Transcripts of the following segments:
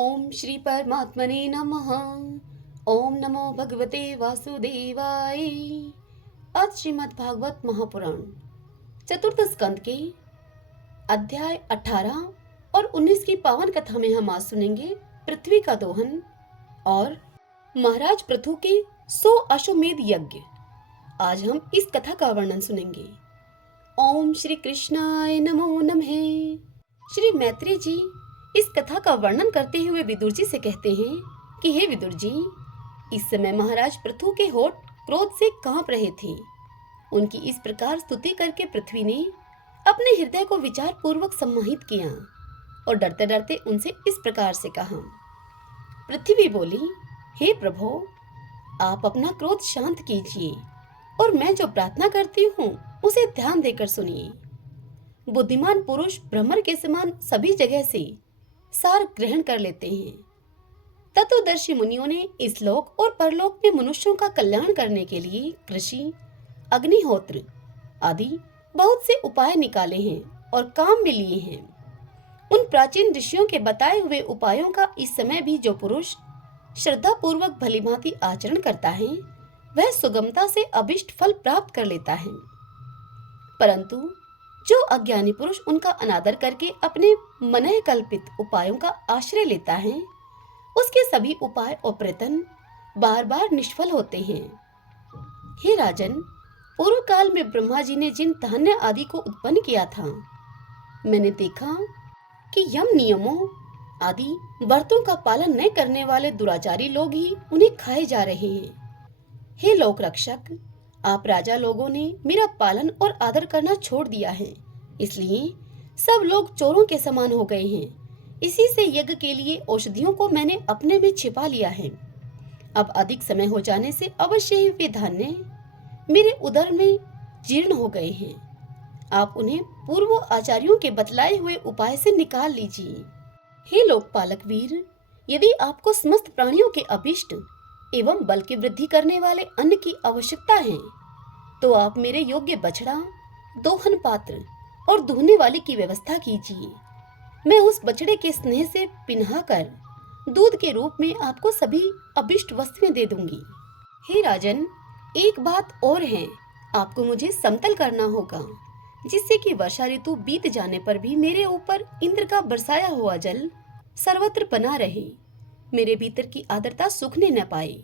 ओम श्री परमात्मने नमः। ओम नमो भगवते वासुदेवाय। आज श्रीमद् भागवत महापुराण चतुर्थ स्कंद के अध्याय 18 और 19 की पावन कथा में हम आज सुनेंगे पृथ्वी का दोहन और महाराज पृथु के 100 अश्वमेध यज्ञ। आज हम इस कथा का वर्णन सुनेंगे। ओम श्री कृष्णाय नमो नमः। श्री मैत्री जी इस कथा का वर्णन करते हुए विदुर जी से कहते हैं कि हे विदुर जी, इस समय महाराज पृथु के होठ क्रोध से कांप रहे थे। उनकी इस प्रकार स्तुति करके पृथ्वी ने अपने हृदय को विचार पूर्वक सम्मोहित किया और डरते डरते उनसे इस प्रकार से कहा। पृथ्वी बोली, हे प्रभो, आप अपना क्रोध शांत कीजिए और मैं जो प्रार्थना करती हूँ उसे ध्यान देकर सुनिए। बुद्धिमान पुरुष भ्रमर के समान सभी जगह से सार ग्रहण कर लेते हैं। तत्वदर्शी मुनियों ने इस लोक और परलोक में मनुष्यों का कल्याण करने के लिए कृषि, अग्निहोत्र आदि बहुत से उपाय निकाले हैं और काम में लिए हैं। उन प्राचीन ऋषियों के बताए हुए उपायों का इस समय भी जो पुरुष श्रद्धा पूर्वक भलीभांति आचरण करता है वह सुगमता से अभिष्ट फल प्राप्त कर लेता है। परंतु जो अज्ञानी पुरुष उनका अनादर करके अपने मनः कल्पित उपायों का आश्रय लेता है उसके सभी उपाय और प्रयत्न बार बार निष्फल होते हैं। हे राजन, पूर्व काल में ब्रह्मा जी ने जिन धान्य आदि को उत्पन्न किया था, मैंने देखा कि यम नियमों आदि व्रतों का पालन न करने वाले दुराचारी लोग ही उन्हें खाए जा रहे हैं। हे लोक रक्षक, आप राजा लोगों ने मेरा पालन और आदर करना छोड़ दिया है, इसलिए सब लोग चोरों के समान हो गए हैं। इसी से यज्ञ के लिए औषधियों को मैंने अपने में छिपा लिया है। अब अधिक समय हो जाने से अवश्य ही वे धान्य मेरे उदर में जीर्ण हो गए हैं। आप उन्हें पूर्व आचार्यों के बतलाए हुए उपाय से निकाल लीजिए। हे लोकपालक वीर, यदि आपको समस्त प्राणियों के अभिष्ट एवं बल की वृद्धि करने वाले अन्न की आवश्यकता है तो आप मेरे योग्य बछड़ा, दोहन पात्र और दुहने वाले की व्यवस्था कीजिए। मैं उस बछड़े के स्नेह से पिन्हा कर दूध के रूप में आपको सभी अभिष्ट वस्तुएं दे दूंगी। हे राजन, एक बात और है, आपको मुझे समतल करना होगा जिससे कि वर्षा ऋतु बीत जाने पर भी मेरे ऊपर इंद्र का बरसाया हुआ जल सर्वत्र बना रहे, मेरे भीतर की आर्द्रता सूखने न पाए।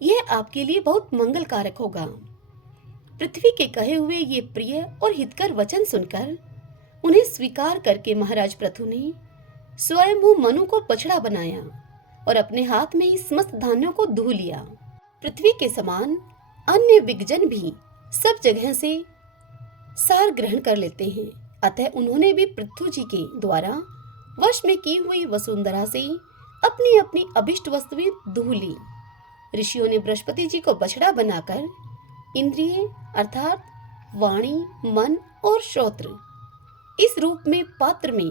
यह आपके लिए बहुत मंगल कारक होगा। पृथ्वी के कहे हुए ये प्रिय और हितकर वचन सुनकर उन्हें स्वीकार करके महाराज पृथु ने स्वयं मनु को बछड़ा बनाया और अपने हाथ में ही समस्त धान्यों को धो लिया। पृथ्वी के समान अन्य विज्ञजन भी सब जगह से सार ग्रहण कर लेते हैं, अतः उन्होंने भी पृथु जी के द्वारा वश में की हुई वसुंधरा से अपनी अपनी अभिष्ट वस्तुएं धो ली। ऋषियों ने बृहस्पति जी को बछड़ा बनाकर इंद्रिय अर्थात वाणी, मन और श्रोत्र इस रूप में पात्र में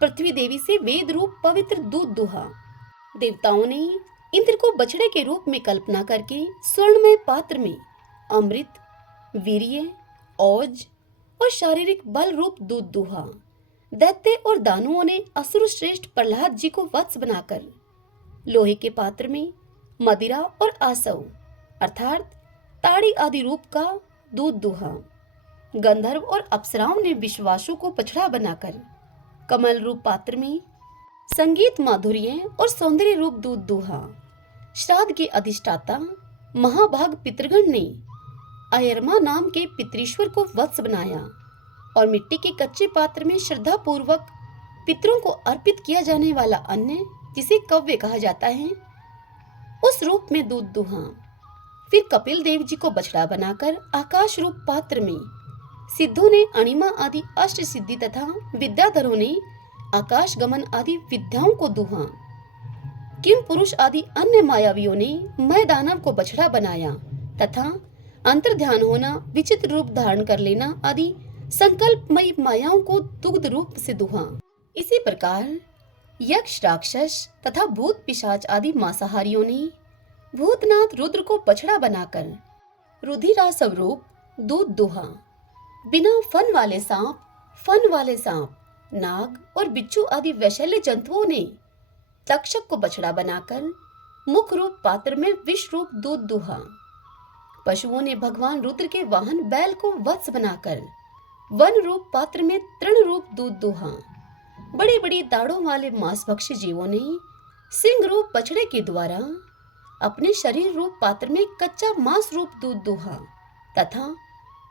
पृथ्वी देवी से वेद रूप पवित्र दूध दुहा। देवताओं ने इंद्र को बछड़े के रूप में कल्पना करके स्वर्णमय पात्र में अमृत, वीर्य, औज और शारीरिक बल रूप दूध दुहा। दैत्य और दानुओं ने असुर श्रेष्ठ प्रहलाद जी को वत्स बनाकर लोहे के पात्र में मदिरा और आसव अर्थात ताड़ी आदि रूप का दूध दुहा। गंधर्व और अप्सराओं ने विश्वासु को बछड़ा बनाकर कमल रूप पात्र में संगीत, माधुर्य और सौंदर्य रूप दूध दुहा। श्राद्ध के अधिष्ठाता महाभाग पितृगण ने अयरमा नाम के पितृश्वर को वत्स बनाया और मिट्टी के कच्चे पात्र में श्रद्धा पूर्वक पितरों को अर्पित किया जाने वाला अन्न, जिसे कव्य कहा जाता है, उस रूप में दूध दुहा। फिर कपिल देव जी को बछड़ा बनाकर आकाश रूप पात्र में सिद्धों ने अणिमा आदि अष्ट सिद्धि तथा विद्याधरों ने आकाश गमन आदि विद्याओं को दुहा। किम पुरुष आदि अन्य मायावियों ने मय दानव को बछड़ा बनाया तथा अंतर्ध्यान होना, विचित्र रूप धारण कर लेना आदि संकल्पमयी मायाओं को दुग्ध रूप से दुहा। इसी प्रकार यक्ष, राक्षस तथा भूत पिशाच आदि मांसाहारियों ने भूतनाथ रुद्र को बछड़ा बनाकर रुधिरासव रूप दूध दुहा। बिना फन वाले सांप, नाग और बिच्छू आदि वैशल्य जंतुओं ने तक्षक को बछड़ा बनाकर मुख रूप पात्र में विष रूप दूध दुहा। पशुओं ने भगवान रुद्र के वाहन बैल को वत्स बनाकर वन रूप पात्र में तृण रूप दूध दुहा। बड़ी बड़ी दाढ़ों वाले मांसभक्षी जीवों ने सिंह रूप बछड़े के द्वारा अपने शरीर रूप पात्र में कच्चा मांस रूप दूध दुहा तथा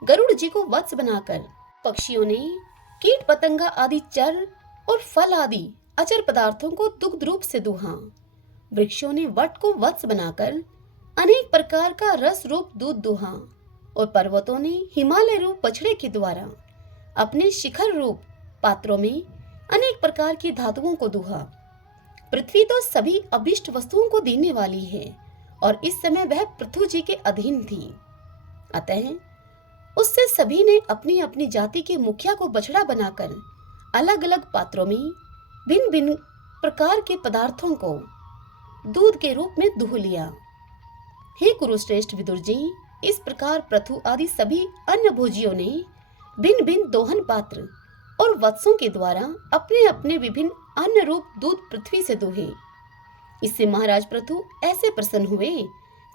गरुड़ जी को वत्स बनाकर पक्षियों ने कीट पतंगा आदि चर और फल आदि अचर पदार्थों को दुग्ध रूप से दुहा। वृक्षों ने वट को वत्स बनाकर अनेक प्रकार का रस रूप दूध दुहा और पर्वतों ने हिमालय रूप बछड़े के द्वारा अपने शिखर रूप पात्रों में अनेक प्रकार की धातुओं को दुहा। पृथ्वी तो सभी अभिष्ट वस्तुओं को देने वाली है और इस समय वह पृथु जी के अधीन थी। अतः उससे सभी ने अपनी अपनी जाति के मुखिया को बछड़ा बनाकर अलग अलग पात्रों में भिन्न भिन्न प्रकार के पदार्थों को दूध के रूप में दुह लिया। हे कुरुश्रेष्ठ विदुर जी, इस प्रकार पृथु आदि सभी अन्य भोजियों ने भिन्न भिन्न दोहन पात्र और वत्सों के द्वारा अपने अपने विभिन्न अन्य रूप दूध पृथ्वी से दुहे। इससे महाराज पृथु ऐसे प्रसन्न हुए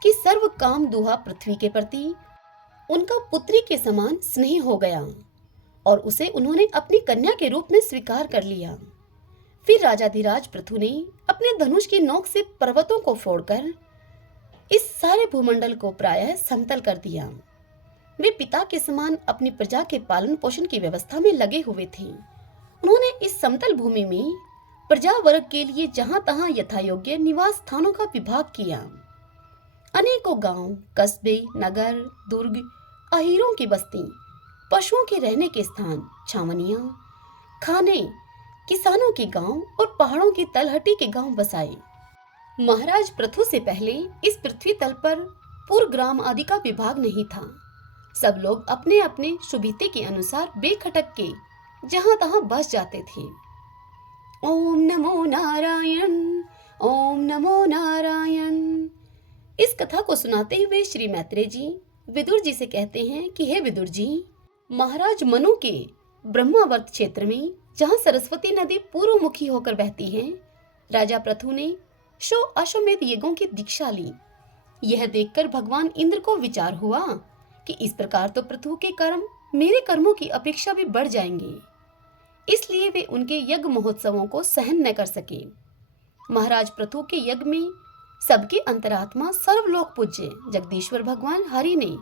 कि सर्व काम दुहा पृथ्वी के प्रति उनका पुत्री के समान स्नेह हो गया और उसे उन्होंने अपनी कन्या के रूप में स्वीकार कर लिया। फिर राजाधिराज पृथु ने अपने धनुष की नोक से पर्वतों को फोड़कर इस सारे भूमंडल को प्रायः समतल कर दिया। वे पिता के समान अपनी प्रजा के पालन पोषण की व्यवस्था में लगे हुए थे। उन्होंने इस समतल भूमि में प्रजा वर्ग के लिए जहां तहां यथायोग्य निवास स्थानों का विभाग किया। अनेकों गांव, कस्बे, नगर, दुर्ग, अहीरों की बस्ती, पशुओं के रहने के स्थान, छावनियां, खाने, किसानों के गांव और पहाड़ों की तलहटी के गांव बसाए। महाराज पृथु से पहले इस पृथ्वी तल पर पूर्व ग्राम आदि का विभाग नहीं था। सब लोग अपने अपने सुविधे के अनुसार बेखटक के जहां तहां बस जाते थे। ओम नमो नारायण, ओम नमो नारायण। इस कथा को सुनाते हुए श्री मैत्रेय जी विदुर जी से कहते हैं कि हे विदुर जी, महाराज मनु के ब्रह्मावर्त क्षेत्र में जहां सरस्वती नदी पूर्व मुखी होकर बहती है, राजा पृथु ने अश्वमेध यज्ञों की दीक्षा ली। यह देखकर भगवान इंद्र को विचार हुआ कि इस प्रकार तो पृथु के कर्म मेरे कर्मों की अपेक्षा भी बढ़ जाएंगे, इसलिए वे उनके यज्ञ महोत्सवों को सहन न कर सके। महाराज पृथु के यज्ञ में सबके अंतरात्मा सर्वलोक पूज्य जगदीश्वर भगवान हरि ने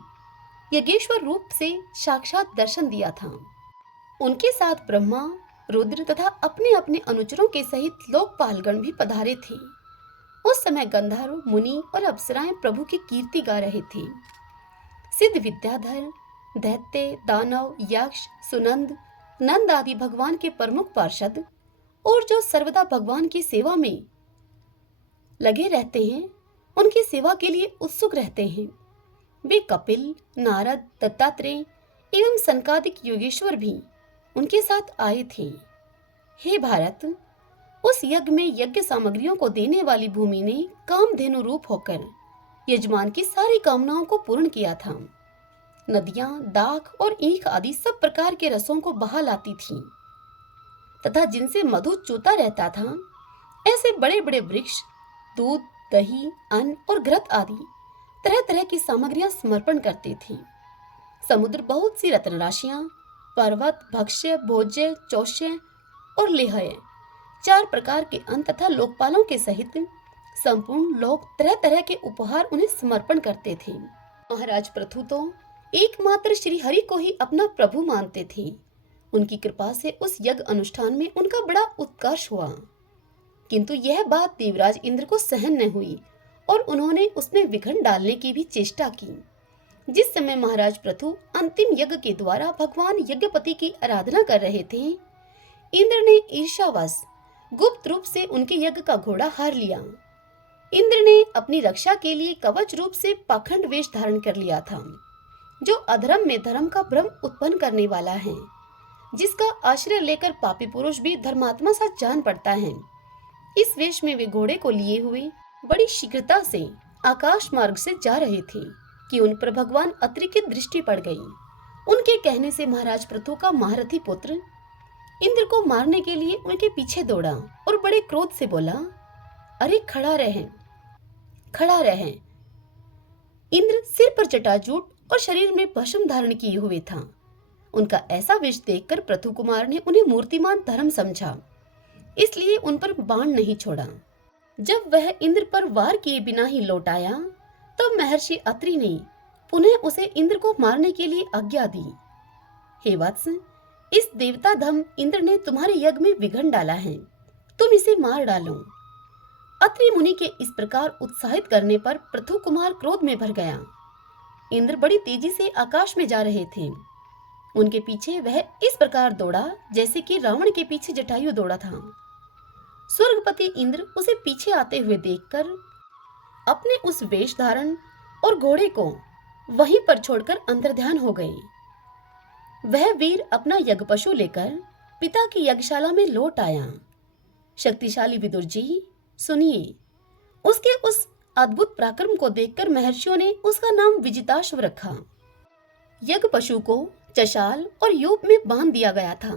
यज्ञेश्वर रूप से साक्षात दर्शन दिया था। उनके साथ ब्रह्मा, रुद्र तथा अपने अपने अनुचरों के सहित लोकपालगण भी पधारे थे। उस समय गंधर्व, मुनि और अप्सराएं प्रभु की कीर्ति गा रहे थे। सिद्ध विद्याधर, दैत्य, दानव, यक्ष, सुनंद, नंद आदि भगवान के प्रमुख पार्षद और जो सर्वदा भगवान की सेवा में लगे रहते हैं, उनकी सेवा के लिए उत्सुक रहते हैं। वे कपिल, नारद, दत्तात्रेय एवं सनकादिक योगेश्वर भी उनके साथ आए थे। हे भारत, उस यज्ञ में यज्ञ सामग्रियों को देने वाली भूमि ने कामधेनु रूप होकर यजमान की सारी कामनाओं को पूर्ण किया था। नदियां, दाख और ईख आदि सब प्रकार के रसों को बहा लाती थीं तथा जिनसे मधु चूता रहता था, ऐसे बड़े बड़े वृक्ष दूध, दही, अन्न और घृत आदि तरह तरह की सामग्रियां समर्पण करते थे। समुद्र बहुत सी रत्न राशियां, पर्वत, भक्ष्य, भोज्य, चौष्य और लेह्य, 4 प्रकार के अन्न तथा लोकपालों के सहित संपूर्ण लोक तरह तरह के उपहार उन्हें समर्पण करते थे। महाराज पृथु तो एकमात्र श्री हरि को ही अपना प्रभु मानते थे। उनकी कृपा से उस यज्ञ अनुष्ठान में उनका बड़ा उत्कर्ष हुआ, किंतु यह बात देवराज इंद्र को सहन न हुई और उन्होंने उसमें विघ्न डालने की भी चेष्टा की। जिस समय महाराज पृथु अंतिम यज्ञ के द्वारा भगवान यज्ञपति की आराधना कर रहे थे, इंद्र ने ईर्ष्यावश गुप्त रूप से उनके यज्ञ का घोड़ा हार लिया। इंद्र ने अपनी रक्षा के लिए कवच रूप से पाखंड वेश धारण कर लिया था, जो अधर्म में धर्म का भ्रम उत्पन्न करने वाला है, जिसका आश्रय लेकर पापी पुरुष भी धर्मात्मा सा जान पड़ता है। इस वेश में वे घोड़े को लिए हुए बड़ी शीघ्रता से आकाश मार्ग से जा रहे थे कि उन पर भगवान अत्रि की दृष्टि पड़ गई। उनके कहने से महाराज पृथु का महारथी पुत्र इंद्र को मारने के लिए उनके पीछे दौड़ा और बड़े क्रोध से बोला, अरे खड़ा रहे। इंद्र सिर पर जटाजूट और शरीर में भस्म धारण किए हुए था। उनका ऐसा वेश देखकर पृथु कुमार ने उन्हें मूर्तिमान धर्म समझा, इसलिए उन पर बाण नहीं छोड़ा। जब वह इंद्र पर वार किए बिना ही लौट आया, तब महर्षि अत्रि ने पुनः उसे इंद्र को मारने के लिए आज्ञा दी। हे वत्स, इस देवता धम इंद्र ने तुम्हारे यज्ञ में विघ्न डाला है, तुम इसे मार डालो। अत्रि मुनि के इस प्रकार उत्साहित करने पर पृथु कुमार क्रोध में भर गया। इंद्र बड़ी तेजी से आकाश में जा रहे थे। उनके पीछे वह इस प्रकार दौड़ा जैसे कि रावण के पीछे जटायु दौड़ा था। स्वर्गपति इंद्र उसे पीछे आते हुए देखकर अपने उस वेश धारण और घोड़े को वहीं पर छोड़कर अंतर्ध्यान हो गए। वह वीर अपना यज्ञ पशु लेकर पिता की यज्ञशाला में लौट आया। शक्तिशाली विदुर जी, सुनिए। उसके उस अद्भुत पराक्रम को देखकर महर्षियों ने उसका नाम विजिताश्व रखा। यज्ञ पशु को चशाल और यूप में बांध दिया गया था।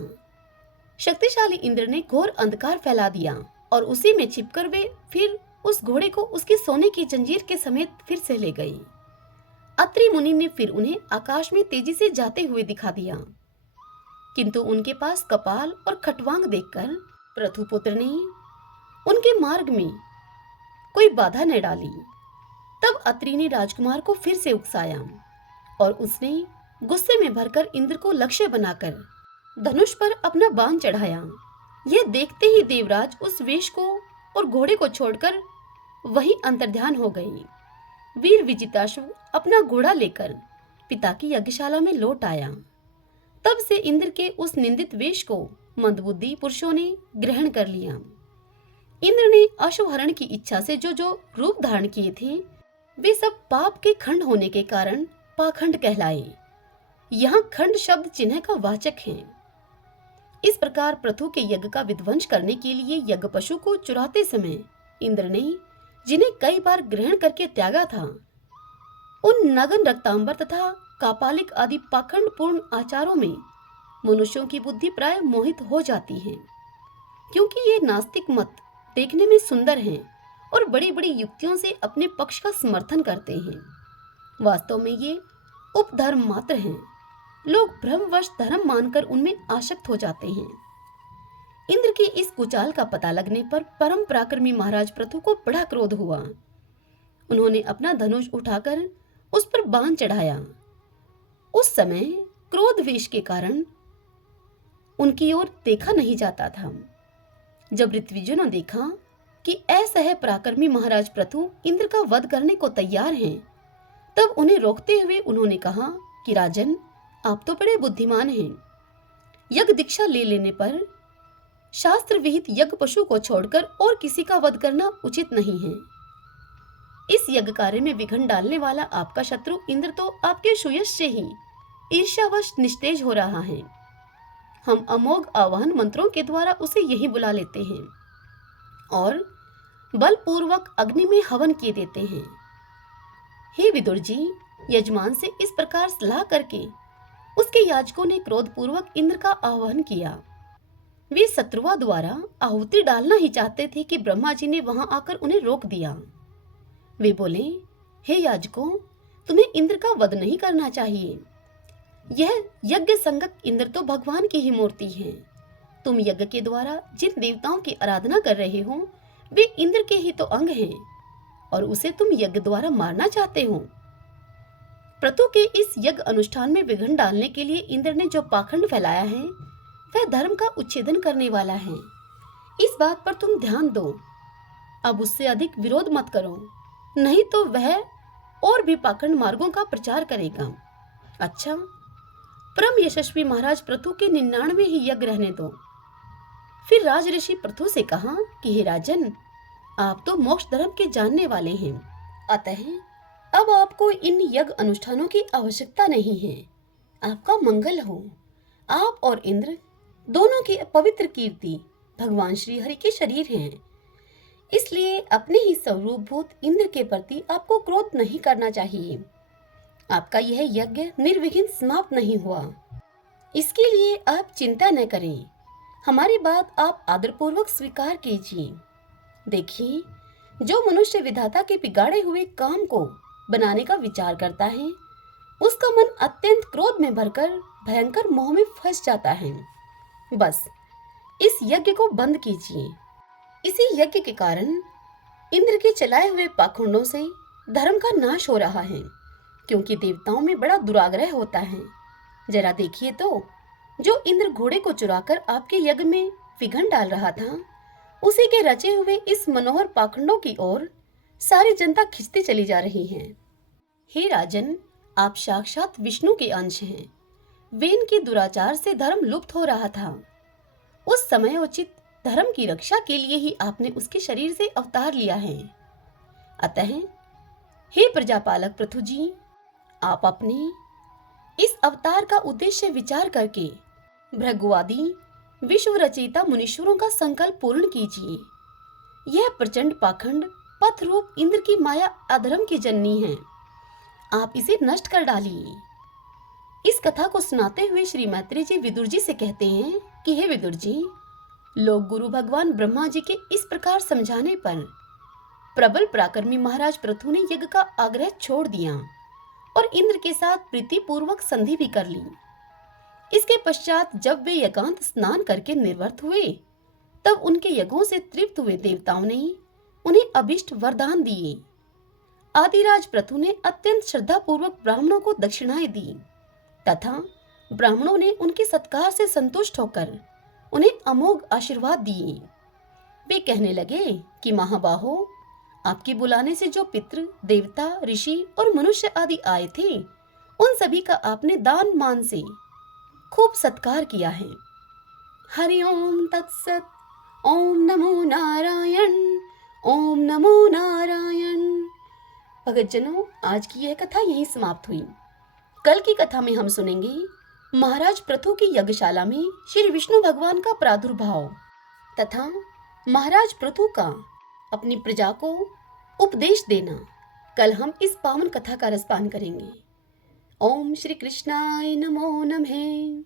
शक्तिशाली इंद्र ने घोर अंधकार फैला दिया और उसी में छिपकर वे फिर उस घोड़े को उसके सोने की जंजीर के समेत फिर से ले गई। अत्रि मुनि ने फिर उन्हें आकाश में तेजी से जाते हुए दिखा दिया, किंतु उनके पास कपाल और खटवांग देखकर पृथुपुत्र ने उनके मार्ग में कोई बाधा न डाली। तब अत्रि ने राजकुमार को फिर से उकसाया और उसने गुस्से में भरकर इंद्र को लक्ष्य बनाकर धनुष पर अपना बाण चढ़ाया। यह देखते ही देवराज उस वेश को और घोड़े को छोड़कर वहीं अंतर्ध्यान हो गए। वीर विजिताश्व अपना घोड़ा लेकर पिता की यज्ञशाला में लौट आया। तब से इंद्र के उस निंदित वेश को मंदबुद्धि पुरुषों ने ग्रहण कर लिया। इंद्र ने अश्वहरण की इच्छा से जो जो रूप धारण किए थे, वे सब पाप के खंड होने के कारण पाखंड कहलाए। यहाँ खंड शब्द चिन्ह का वाचक है। इस प्रकार पृथु के यज्ञ का विध्वंस करने के लिए यज्ञ पशु को चुराते समय इंद्र ने, जिन्हें कई बार ग्रहण करके त्यागा था, उन नगन रक्तांबर तथा कापालिक आदि पाखंड पूर्ण आचारों में मनुष्यों की बुद्धि प्राय मोहित हो जाती है, क्योंकि ये नास्तिक मत देखने में सुंदर हैं और बड़ी बड़ी युक्तियों से अपने पक्ष का समर्थन करते हैं। वास्तव में ये उपधर्म मात्र हैं। लोग भ्रमवश धर्म मानकर उनमें आसक्त हो जाते हैं। इंद्र की इस कुचाल का पता लगने पर परम पराक्रमी महाराज पृथु को बड़ा क्रोध हुआ। उन्होंने अपना धनुष उठाकर उस पर बाण चढ़ाया। उस समय क्रोध वेश के कारण उनकी ओर देखा नहीं जाता था। जब ऋत्विजों ने देखा कि असह्य पराक्रमी महाराज पृथु इंद्र का वध करने को तैयार हैं, तब उन्हें रोकते हुए उन्होंने कहा कि राजन, आप तो बड़े बुद्धिमान हैं। यज्ञ दीक्षा ले लेने पर शास्त्र विहित यज्ञ पशु को छोड़कर और किसी का वध करना उचित नहीं है। इस यज्ञ कार्य में विघ्न डालने वाला आपका शत्रु इंद्र तो आपके सुयश से ही ईर्ष्यावश निस्तेज हो रहा है। हम अमोघ आवाहन मंत्रों के द्वारा उसे यहीं बुला लेते हैं और बलपूर्वक अग्नि में हवन किए देते हैं। हे विदुर जी, यजमान से इस प्रकार सलाह करके उसके याजकों ने क्रोधपूर्वक इंद्र का आह्वान किया। वे शत्रुआ द्वारा आहुति डालना ही चाहते थे कि ब्रह्मा जी ने वहां आकर उन्हें रोक दिया। वे बोले, हे याजकों, तुम्हें इंद्र का वध नहीं करना चाहिए। यह यज्ञ संगक इंद्र तो भगवान की ही मूर्ति है। तुम यज्ञ के द्वारा जिन देवताओं की आराधना कर रहे हो, वे इंद्र के ही तो अंग हैं और उसे तुम यज्ञ द्वारा मारना चाहते हो। पृथु के इस यज्ञ अनुष्ठान में विघ्न डालने के लिए इंद्र ने जो पाखंड फैलाया है, वह धर्म का उच्छेदन करने वाला है। इस बात पर तुम ध्यान दो। अब उससे अधिक विरोध मत करो, नहीं तो वह और भी पाखंड मार्गों का प्रचार करेगा। अच्छा, परम यशस्वी महाराज पृथु के 99 ही यज्ञ रहने दो। फिर राज ऋषि पृथु से कहा कि हे राजन, आप तो मोक्ष धर्म के जानने वाले हैं, अतः अब आपको इन यज्ञ अनुष्ठानों की आवश्यकता नहीं है। आपका मंगल हो। आप और इंद्र दोनों की पवित्र कीर्ति भगवान श्री हरि के शरीर हैं, इसलिए अपने ही स्वरूपभूत इंद्र के प्रति आपको क्रोध नहीं करना चाहिए। आपका यह यज्ञ निर्विघ्न समाप्त नहीं हुआ, इसके लिए आप चिंता न करें। हमारी बात आप आदरपूर्वक स्वीकार कीजिए। देखिए, जो मनुष्य विधाता के बिगाड़े हुए काम को बनाने का विचार करता है, उसका मन अत्यंत क्रोध में भरकर भयंकर मोह में फंस जाता है। बस इस यज्ञ को बंद कीजिए। इसी यज्ञ के कारण इंद्र के चलाए हुए पाखंडों से धर्म का नाश हो रहा है, क्योंकि देवताओं में बड़ा दुराग्रह होता है। जरा देखिए तो, जो इंद्र घोड़े को चुराकर आपके यज्ञ में विघन डाल रहा था, उसी के रचे हुए इस मनोहर पाखंडों की ओर सारी जनता खिंचती चली जा रही है। हे राजन, आप साक्षात विष्णु के अंश हैं। वे इनके दुराचार से धर्म लुप्त हो रहा था। उस समय उचित धर्म की रक्षा के लिए ही आपने उसके शरीर से अवतार लिया है। अतः हे प्रजापालक पृथु जी, आप अपने इस अवतार का उद्देश्य विचार करके भृगुवादी विश्व रचयिता मुनीश्वरों का संकल्प पूर्ण कीजिए। यह प्रचंड पाखंड पथ रूप इंद्र की माया अधर्म की जननी है। आप इसे नष्ट कर डालिए। इस कथा को सुनाते हुए श्री मैत्री जी विदुर जी से कहते हैं कि हे विदुर जी, लोग गुरु भगवान ब्रह्मा जी के इस प्रकार समझाने पर प्रबल पराक्रमी महाराज पृथु ने यज्ञ का आग्रह छोड़ दिया और इंद्र के साथ प्रीतिपूर्वक संधि भी कर ली। इसके पश्चात जब वे एकांत स्नान करके निर्वृत्त हुए, तब उनके यज्ञों से तृप्त हुए देवताओं ने उन्हें अभिष्ट वरदान दिए। आदिराज पृथु ने अत्यंत श्रद्धा पूर्वक ब्राह्मणों को दक्षिणाएं दी तथा ब्राह्मणों ने उनके सत्कार से संतुष्ट होकर उन्हें अमोघ आशीर्वाद दिए। वे कहने लगे कि महाबाहो, आपके बुलाने से जो पितृ, देवता, ऋषि और मनुष्य आदि आए थे, उन सभी का आपने दान मान से खूब सत्कार किया है। हरि ओम तत्सत। ओम नमो नारायण। ओम नमो नारायण। भगतजनों, आज की यह कथा यहीं समाप्त हुई। कल की कथा में हम सुनेंगे महाराज पृथु की यज्ञशाला में श्री विष्णु भगवान का प्रादुर्भाव तथा महाराज पृथु का अपनी प्रजा को उपदेश देना। कल हम इस पावन कथा का रसपान करेंगे। ओम श्री कृष्णाय नमो नमः।